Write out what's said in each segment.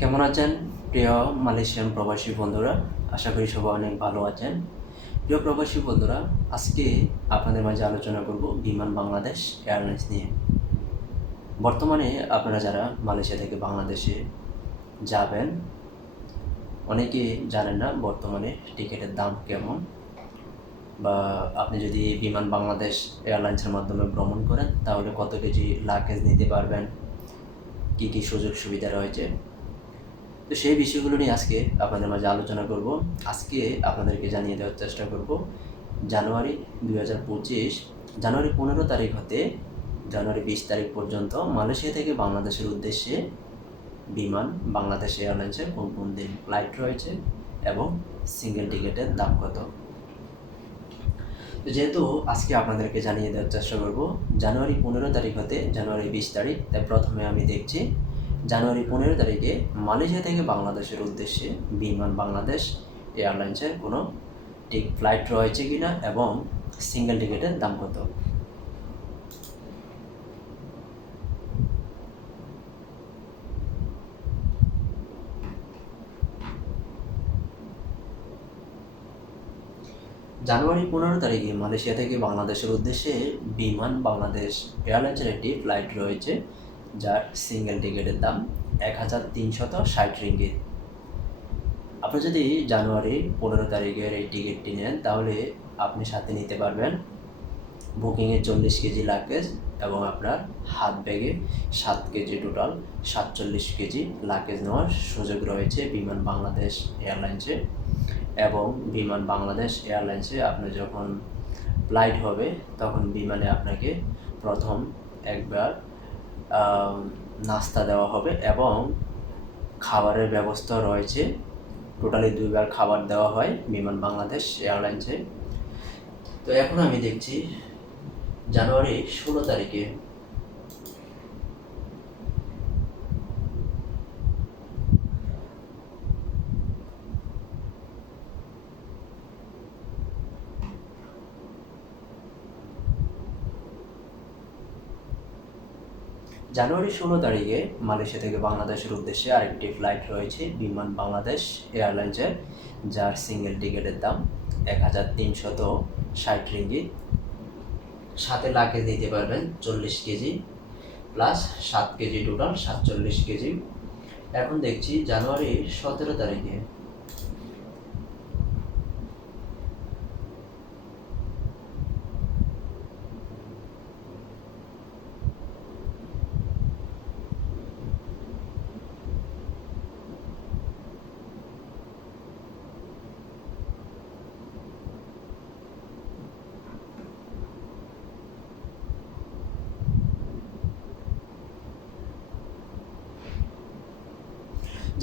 কেমন আছেন? প্রিয় মালয়েশিয়ান প্রবাসী বন্ধুরা, আশা করি সবাই অনেক ভালো আছেন। প্রিয় প্রবাসী বন্ধুরা, আজকে আপনাদের মাঝে আলোচনা করব বিমান বাংলাদেশ এয়ারলাইন্স নিয়ে। বর্তমানে আপনারা যারা মালয়েশিয়া থেকে বাংলাদেশে যাবেন, অনেকে জানেন না বর্তমানে টিকিটের দাম কেমন বা আপনি যদি বিমান বাংলাদেশ এয়ারলাইন্সের মাধ্যমে ভ্রমণ করেন, তাহলে কত কেজি লাগেজ নিতে পারবেন? কী কী সুযোগ সুবিধা রয়েছে? তো সেই বিষয়গুলো নিয়ে আজকে আপনাদের মাঝে আলোচনা করব। আজকে আপনাদেরকে জানিয়ে দেওয়ার চেষ্টা করব, জানুয়ারি দুই হাজার পঁচিশ, জানুয়ারি পনেরো তারিখ হতে জানুয়ারি বিশ তারিখ পর্যন্ত মালয়েশিয়া থেকে বাংলাদেশের উদ্দেশ্যে বিমান বাংলাদেশ এয়ারলাইন্সের কোন কোন দিন ফ্লাইট রয়েছে এবং সিঙ্গেল টিকিটের দাম কত? তো যেহেতু আজকে আপনাদেরকে জানিয়ে দেওয়ার চেষ্টা করব, জানুয়ারি পনেরো তারিখ হতে জানুয়ারি বিশ তারিখ, তাই প্রথমে আমি দেখছি জানুয়ারি পনেরো তারিখে মালয়েশিয়া থেকে বাংলাদেশের উদ্দেশ্যে বিমান বাংলাদেশ এয়ারলাইন্সের কোনো টিক ফ্লাইট রয়েছে কি না এবং সিঙ্গেল টিকিটের দাম কত? জানুয়ারি পনেরো তারিখে মালয়েশিয়া থেকে বাংলাদেশের উদ্দেশ্যে বিমান বাংলাদেশ এয়ারলাইন্সের একটি ফ্লাইট রয়েছে। যার সিঙ্গেল টিকিটের দাম এক হাজার তিনশত ষাট রিঙ্গিত। আপনি যদি জানুয়ারি পনেরো তারিখের এই টিকিটটি নেন, তাহলে আপনি সাথে নিতে পারবেন বুকিংয়ে চল্লিশ কেজি লাগেজ এবং আপনার হাত ব্যাগে সাত কেজি টোটাল সাতচল্লিশ কেজি লাগেজ নেওয়ার সুযোগ রয়েছে বিমান বাংলাদেশ এয়ারলাইন্সে এবং বিমান বাংলাদেশ এয়ারলাইন্সে আপনার যখন ফ্লাইট হবে, তখন বিমানে আপনাকে প্রথম একবার নাস্তা দেওয়া হবে এবং খাবারের ব্যবস্থা রয়েছে। টোটালি দুইবার খাবার দেওয়া হয় বিমান বাংলাদেশ এয়ারলাইন্সে। তো এখন আমি দেখছি জানুয়ারি ষোলো তারিখে জানুয়ারি ষোলো তারিখে মালয়েশিয়া থেকে বাংলাদেশের উদ্দেশ্যে আরেকটি ফ্লাইট রয়েছে বিমান বাংলাদেশ এয়ারলাইন্সের, যার সিঙ্গেল টিকিটের দাম এক হাজার তিনশত ষাট রিঙ্গিত সাথে লাগেজ দিতে পারবেন চল্লিশ কেজি প্লাস সাত কেজি টোটাল সাতচল্লিশ কেজি। এখন দেখছি জানুয়ারির সতেরো তারিখে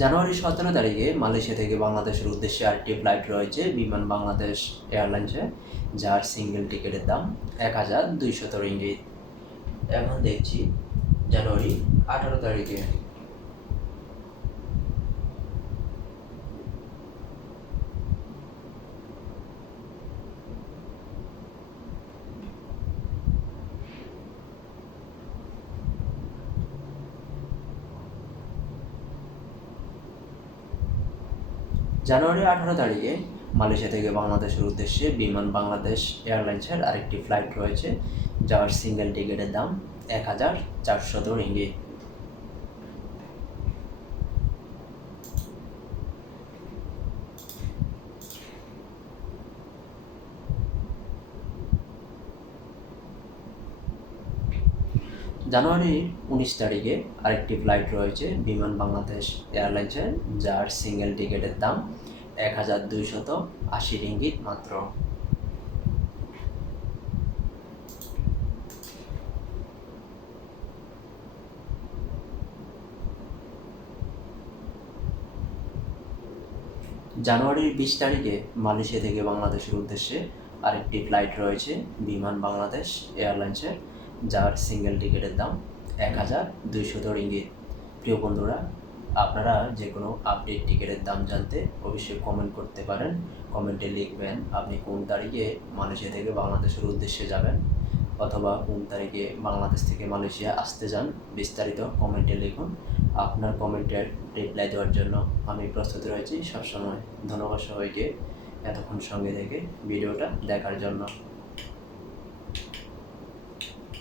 জানুয়ারি সতেরো তারিখে মালয়েশিয়া থেকে বাংলাদেশের উদ্দেশ্যে আরেকটি ফ্লাইট রয়েছে, বিমান বাংলাদেশ এয়ারলাইন্সে, যার সিঙ্গেল টিকিটের দাম এক হাজার দুইশত রিঙ্গিত। এখন দেখছি জানুয়ারি আঠারো তারিখে। জানুয়ারি আঠারো তারিখে মালয়েশিয়া থেকে বাংলাদেশের উদ্দেশ্যে বিমান বাংলাদেশ এয়ারলাইন্সের আরেকটি ফ্লাইট রয়েছে, যার সিঙ্গেল টিকিটের দাম এক হাজার চারশত রিঙ্গিত জানুয়ারি উনিশ তারিখে আরেকটি ফ্লাইট রয়েছে বিমান বাংলাদেশ এয়ারলাইন্সের, যার সিঙ্গেল টিকিটের দাম এক হাজার দুইশত আশি রিঙ্গিত মাত্র। জানুয়ারির বিশ তারিখে মালয়েশিয়া থেকে বাংলাদেশের উদ্দেশ্যে আরেকটি ফ্লাইট রয়েছে বিমান বাংলাদেশ এয়ারলাইন্সের যার সিঙ্গেল টিকিটের দাম এক হাজার দুইশত রিঙ্গিত প্রিয় বন্ধুরা, আপনারা যে কোনো আপডেট টিকিটের দাম জানতে অবশ্যই কমেন্ট করতে পারেন। কমেন্টে লিখবেন আপনি কোন তারিখে মালয়েশিয়া থেকে বাংলাদেশের উদ্দেশ্যে যাবেন অথবা কোন তারিখে বাংলাদেশ থেকে মালয়েশিয়া আসতে যান, বিস্তারিত কমেন্টে লিখুন। আপনার কমেন্টের রিপ্লাই দেওয়ার জন্য আমি প্রস্তুত রয়েছি সবসময়। ধন্যবাদ সবাইকে এতক্ষণ সঙ্গে থেকে ভিডিওটা দেখার জন্য।